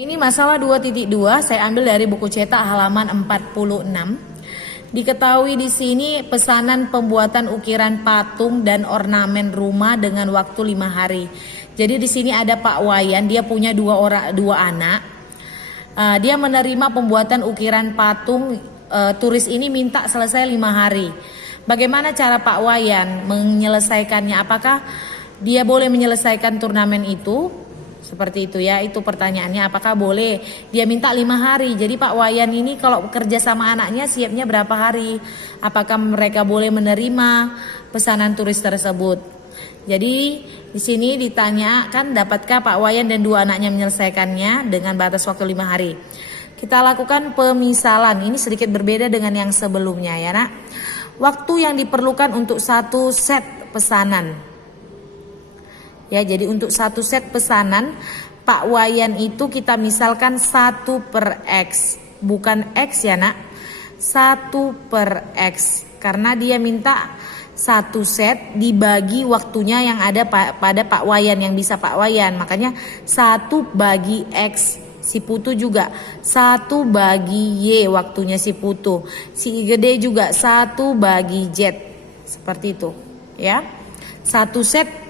Ini masalah 2.2, saya ambil dari buku cetak halaman 46. Diketahui di sini pesanan pembuatan ukiran patung dan ornamen rumah dengan waktu 5 hari. Jadi di sini ada Pak Wayan, dia punya dua anak. Dia menerima pembuatan ukiran patung, turis ini minta selesai 5 hari. Bagaimana cara Pak Wayan menyelesaikannya? Apakah dia boleh menyelesaikan turnamen itu? Seperti itu ya, itu pertanyaannya, apakah boleh? Dia minta 5 hari. Jadi Pak Wayan ini kalau kerja sama anaknya siapnya berapa hari? Apakah mereka boleh menerima pesanan turis tersebut? Jadi di sini ditanyakan, dapatkah Pak Wayan dan 2 anaknya menyelesaikannya dengan batas waktu 5 hari? Kita lakukan pemisalan. Ini sedikit berbeda dengan yang sebelumnya ya nak. Waktu yang diperlukan untuk 1 set pesanan. Ya, jadi untuk 1 set pesanan Pak Wayan itu kita misalkan 1/X, bukan X ya nak, 1/X, karena dia minta 1 set dibagi waktunya yang ada pada Pak Wayan, yang bisa Pak Wayan, makanya 1/X. Si Putu juga 1/Y waktunya si Putu, si Gede juga 1/Z, seperti itu ya. 1 set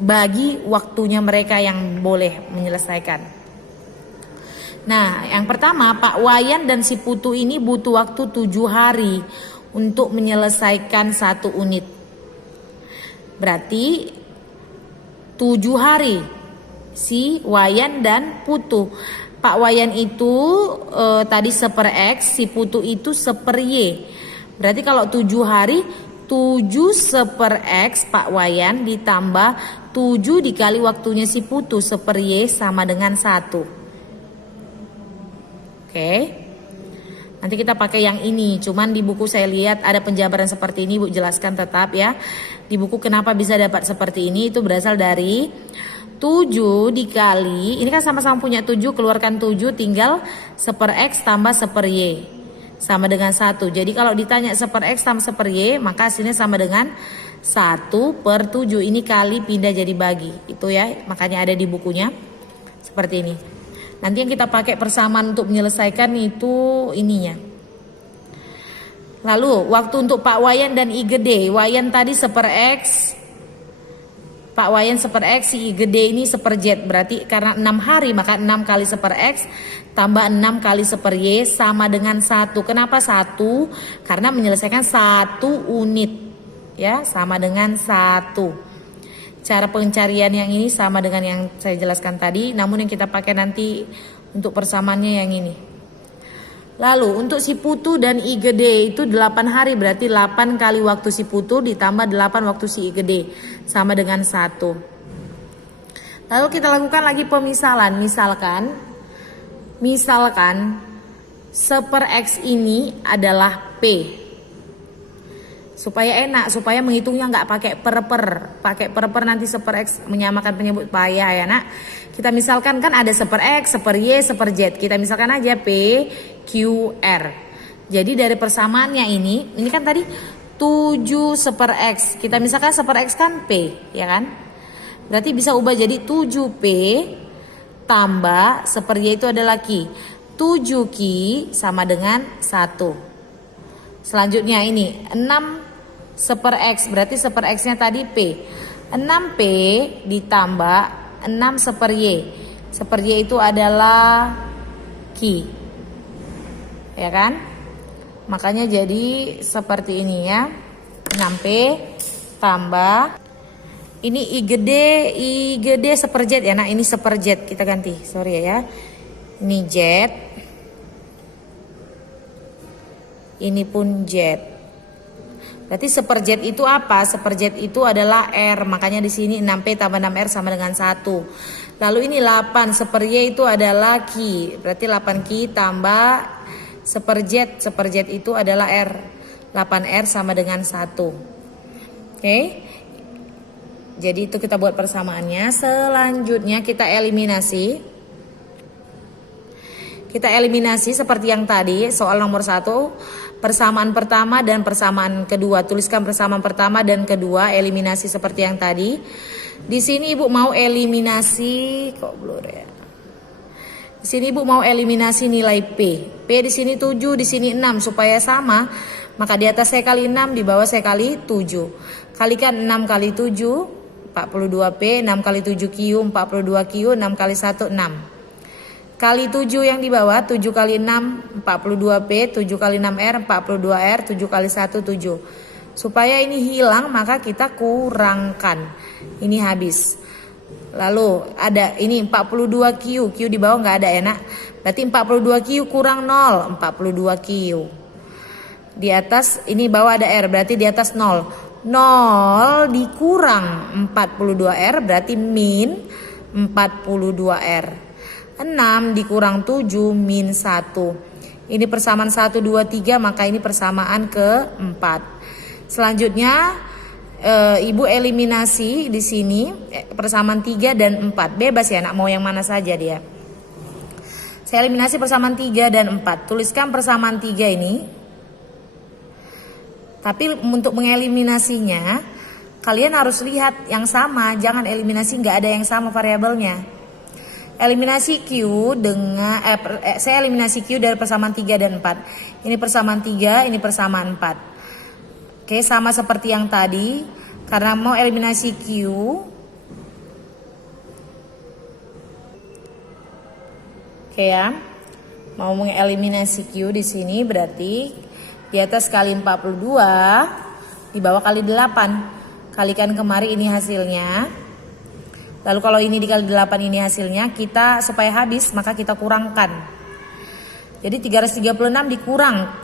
bagi waktunya mereka yang boleh menyelesaikan. Nah, yang pertama Pak Wayan dan si Putu ini butuh waktu 7 hari untuk menyelesaikan 1 unit. Berarti 7 hari si Wayan dan Putu. Pak Wayan itu tadi 1/X, si Putu itu 1/Y. Berarti kalau 7 hari, 7 1/X Pak Wayan ditambah 7 dikali waktunya si Putu 1/Y sama dengan 1. Oke. Nanti kita pakai yang ini. Cuman di buku saya lihat ada penjabaran seperti ini, Bu, jelaskan tetap ya. Di buku kenapa bisa dapat seperti ini, itu berasal dari 7 dikali, ini kan sama-sama punya 7, keluarkan 7, tinggal 1/X tambah 1/Y sama dengan 1. Jadi kalau ditanya 1/X tambah 1/Y, maka hasilnya sama dengan 1/7. Ini kali pindah jadi bagi. Itu ya, makanya ada di bukunya seperti ini. Nanti yang kita pakai persamaan untuk menyelesaikan itu ininya. Lalu waktu untuk Pak Wayan dan I Gede. Wayan tadi 1/X, Pak Wayan 1/X, si I Gede ini 1/Z. Berarti karena 6 hari maka 6 kali 1/X tambah 6 kali 1/Y sama dengan 1. Kenapa 1? Karena menyelesaikan 1 unit. Ya, sama dengan 1. Cara pencarian yang ini sama dengan yang saya jelaskan tadi, namun yang kita pakai nanti untuk persamaannya yang ini. Lalu untuk si Putu dan I Gede itu 8 hari, berarti 8 kali waktu si Putu ditambah 8 waktu si I Gede sama dengan 1. Lalu kita lakukan lagi pemisalan. Misalkan 1/X ini adalah P. Supaya enak, supaya menghitungnya nggak pakai per nanti 1/X menyamakan penyebut payah ya nak. Kita misalkan kan ada 1/X, 1/Y, 1/Z. Kita misalkan aja P, Q, R. Jadi dari persamaannya ini kan tadi 7 1/X. Kita misalkan 1/X kan P, ya kan? Berarti bisa ubah jadi 7P tambah 1/Y itu adalah Q. 7Q sama dengan 1. Selanjutnya ini 6 1/X, berarti 1/X-nya tadi P. 6P ditambah 6 1/Y. 1/Y itu adalah Q. Ya kan? Makanya jadi seperti ini ya. 6P tambah ini I gede 1/Z ya. Nah, ini 1/Z kita ganti. Sorry ya. Ini Z. Ini pun Z. Berarti 1/Z itu apa? 1/Z itu adalah R. Makanya di sini 6P tambah 6R sama dengan 1. Lalu ini 8 1/Y itu adalah Q. Berarti 8Q tambah 1/Z. 1/Z itu adalah R. 8R sama dengan 1. Oke. Jadi itu kita buat persamaannya. Selanjutnya kita eliminasi. Kita eliminasi seperti yang tadi, soal nomor 1, persamaan pertama dan persamaan kedua. Tuliskan persamaan pertama dan kedua, eliminasi seperti yang tadi. Di sini Ibu mau eliminasi, kok blur ya. Di sini Ibu mau eliminasi nilai P. P di sini 7, di sini 6 supaya sama. Maka di atas saya kali 6, di bawah saya kali 7. Kalikan 6 kali 7, 42P, 6 kali 7Q, 42Q, 6 kali 1, 6. Kali 7 yang di bawah, 7 kali 6, 42P, 7 kali 6R, 42R, 7 kali 1, 7. Supaya ini hilang maka kita kurangkan. Ini habis. Lalu ada ini 42Q, Q di bawah nggak ada ya nak. Berarti 42Q kurang 0, 42Q. Di atas ini bawah ada R, berarti di atas 0. 0 dikurang 42R berarti min 42R. 6 dikurang 7 min 1. Ini persamaan 1, 2, 3 maka ini persamaan ke-4. Selanjutnya Ibu eliminasi di sini persamaan 3 dan 4. Bebas ya nak mau yang mana saja dia. Saya eliminasi persamaan 3 dan 4. Tuliskan persamaan 3 ini. Tapi untuk mengeliminasinya kalian harus lihat yang sama, jangan eliminasi nggak ada yang sama variabelnya. Eliminasi Q dengan saya eliminasi Q dari persamaan 3 dan 4. Ini persamaan 3, ini persamaan 4. Oke, sama seperti yang tadi. Karena mau eliminasi Q, oke ya, mau mengeliminasi Q di sini berarti di atas kali 42, di bawah kali 8. Kalikan kemari ini hasilnya. Lalu kalau ini dikali 8 ini hasilnya, kita supaya habis maka kita kurangkan. Jadi 336 dikurang,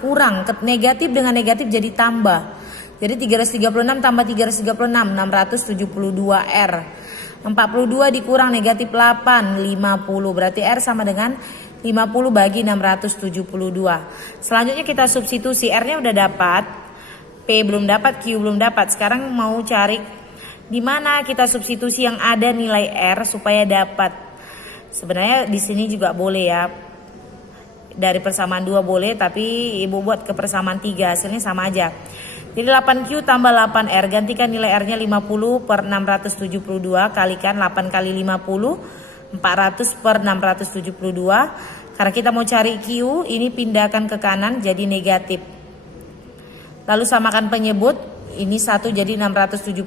negatif dengan negatif jadi tambah. Jadi 336 tambah 336, 672R. 42 dikurang negatif 8, 50. Berarti R sama dengan 50 bagi 672. Selanjutnya kita substitusi. R-nya udah dapat, P belum dapat, Q belum dapat. Sekarang mau cari di mana kita substitusi yang ada nilai R supaya dapat. Sebenarnya di sini juga boleh ya. Dari persamaan 2 boleh, tapi Ibu buat ke persamaan 3, hasilnya sama aja. Jadi 8Q tambah 8R, gantikan nilai R-nya 50 per 672, kalikan 8 kali 50, 400 per 672. Karena kita mau cari Q, ini pindahkan ke kanan jadi negatif. Lalu samakan penyebut, ini 1 jadi 672,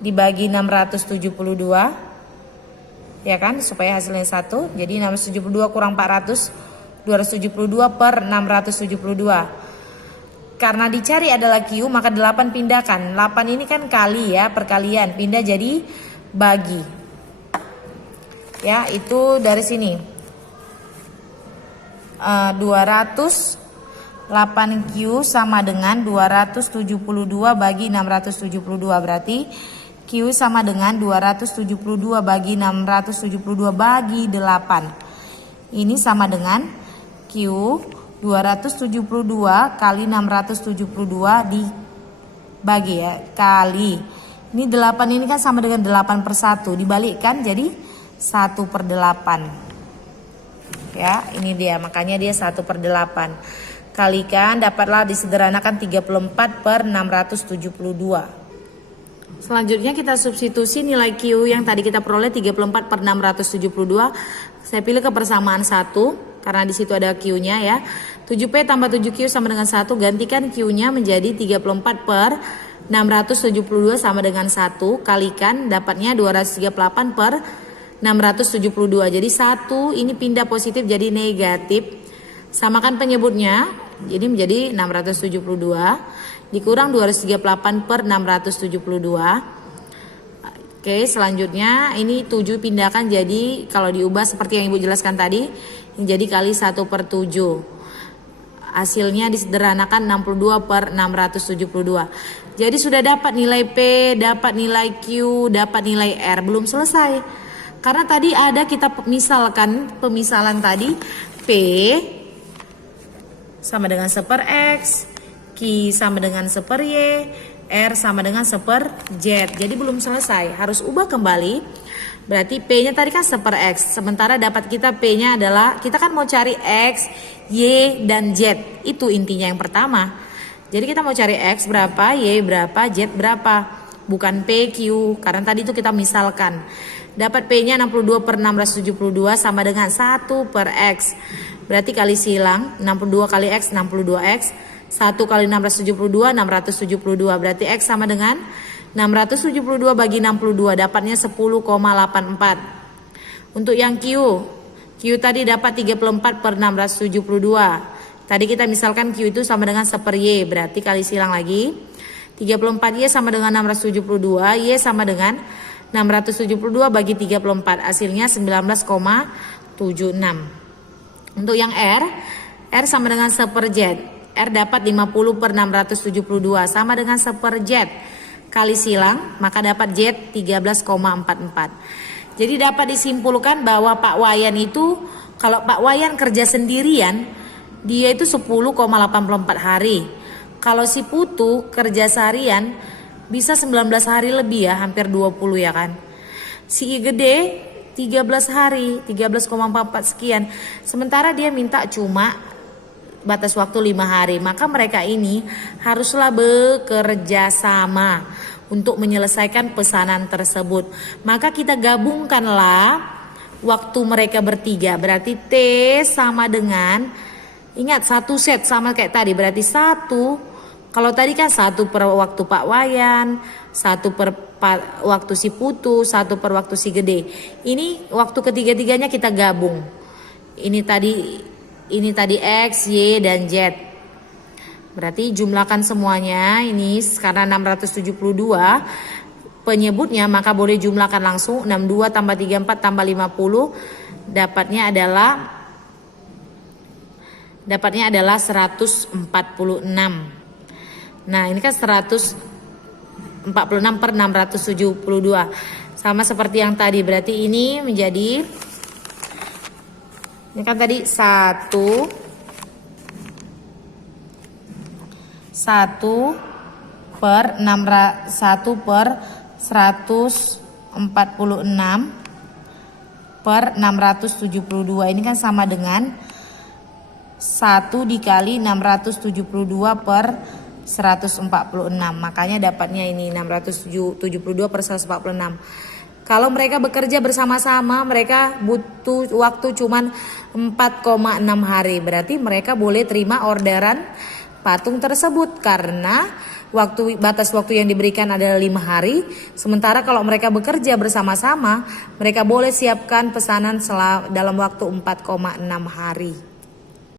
dibagi 672. Ya kan, supaya hasilnya 1, jadi 672 kurang 400, 272 per 672. Karena dicari adalah Q, maka 8 pindahkan. 8 ini kan kali ya, perkalian. Pindah jadi bagi. Ya, itu dari sini. 208Q sama dengan 272 bagi 672. Berarti Q sama dengan 272 bagi 672 bagi 8. Ini sama dengan Q 272 kali 672 dibagi ya, kali. Ini 8 ini kan sama dengan 8 per 1. Dibalikkan jadi 1 per 8. Ya, ini dia. Makanya dia 1 per 8. Kalikan, dapatlah disederhanakan 34 per 672. Selanjutnya kita substitusi nilai Q yang tadi kita peroleh 34 per 672. Saya pilih ke persamaan 1. Karena di situ ada Q-nya ya. 7P tambah 7Q sama dengan 1. Gantikan Q-nya menjadi 34 per 672 sama dengan 1. Kalikan dapatnya 238 per 672. Jadi 1 ini pindah positif jadi negatif. Samakan penyebutnya. Jadi menjadi 672. Dikurang 238 per 672. Oke, selanjutnya ini 7 pindahkan jadi kalau diubah seperti yang Ibu jelaskan tadi, jadi kali 1 per 7. Hasilnya disederhanakan 62 per 672. Jadi sudah dapat nilai P, dapat nilai Q, dapat nilai R. Belum selesai. Karena tadi ada kita pemisalan tadi P sama dengan 1 per X, Q sama dengan 1 per Y, R sama dengan 1 per Z. Jadi belum selesai, harus ubah kembali. Berarti P-nya tadi kan 1 per X. Sementara dapat kita P-nya adalah, kita kan mau cari X, Y, dan Z. Itu intinya yang pertama. Jadi kita mau cari X berapa, Y berapa, Z berapa. Bukan P, Q, karena tadi itu kita misalkan. Dapat P-nya 62 per 672 sama dengan 1 per X. Berarti kali silang, 62 kali X, 62X. 1 kali 672, 672. Berarti X sama dengan 672 bagi 62, dapatnya 10,84. Untuk yang Q tadi dapat 34 per 672. Tadi kita misalkan Q itu sama dengan 1 per Y, berarti kali silang lagi. 34Y sama dengan 672, Y sama dengan 672 bagi 34, hasilnya 19,76. Untuk yang R sama dengan 1 per Z. R dapat 50 per 672 sama dengan 1 per Z. Kali silang, maka dapat Z 13,44. Jadi dapat disimpulkan bahwa Pak Wayan itu, kalau Pak Wayan kerja sendirian, dia itu 10,84 hari. Kalau si Putu kerja seharian bisa 19 hari lebih ya, hampir 20 ya kan. Si I gede 13 hari, 13,44 sekian. Sementara dia minta cuma batas waktu 5 hari. Maka mereka ini haruslah bekerja sama untuk menyelesaikan pesanan tersebut. Maka kita gabungkanlah waktu mereka bertiga. Berarti T sama dengan, ingat satu set sama kayak tadi, berarti 1. Kalau tadi kan 1 per waktu Pak Wayan, 1 per waktu si Putu, 1 per waktu si Gede. Ini waktu ketiga-tiganya kita gabung. Ini tadi X, Y, dan Z. Berarti jumlahkan semuanya. Ini karena 672 penyebutnya, maka boleh jumlahkan langsung. 62 tambah 34 tambah 50 dapatnya adalah 146. Nah, ini kan 146 per 672. Sama seperti yang tadi. Berarti ini menjadi, ini kan tadi 1 per 146 per 672. Ini kan sama dengan 1 dikali 672 per 146. Makanya dapatnya ini 672 per 146. Kalau mereka bekerja bersama-sama, mereka butuh waktu cuman 4,6 hari. Berarti mereka boleh terima orderan patung tersebut karena batas waktu yang diberikan adalah 5 hari. Sementara kalau mereka bekerja bersama-sama, mereka boleh siapkan pesanan dalam waktu 4,6 hari.